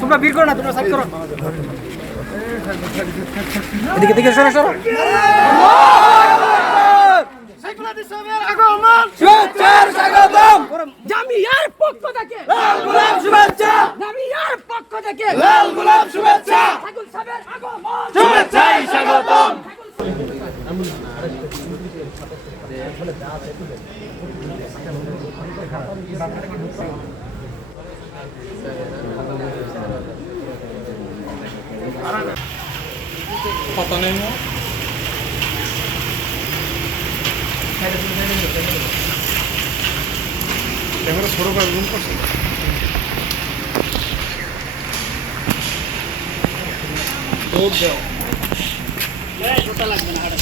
তোমরা বীর করো না, তোমরা সাইড করো। এদিকে দিকে সরো সরো। শুভেচ্ছার স্বাগতম জামিয়ার পক্ষ থেকে, লাল গোলাপ শুভেচ্ছা জামিয়ার পক্ষ থেকে, লাল গোলাপ শুভেচ্ছা ঠাকুর সাহেবের আগমন শুভেচ্ছায় স্বাগতম। কথা নেই না ক্যামেরা ছোট করে জুম করছে দৌড় দাও ছোটা লাগবে না হাড়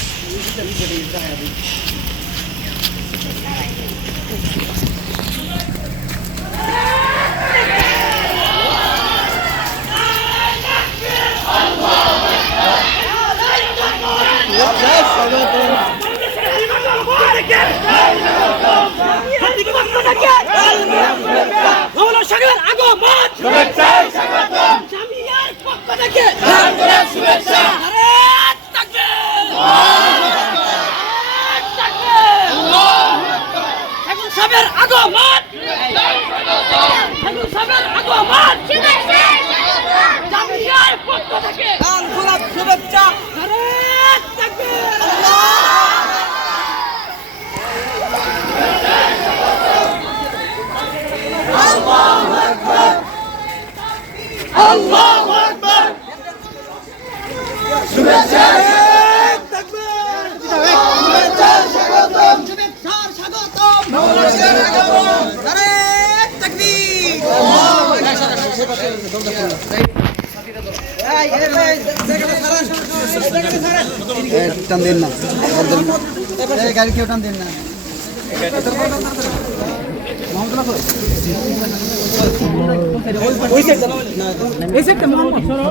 শুভেচ্ছা আল্লাহু আকবার শুভেচ্ছা শুভেচ্ছার স্বাগতম শুভেচ্ছার স্বাগতম নমস্কার আগমন নারে তাকবীর টান দেন না, গাড়ি কেউ টান দেন না। মোহাম্মদুল্লাহ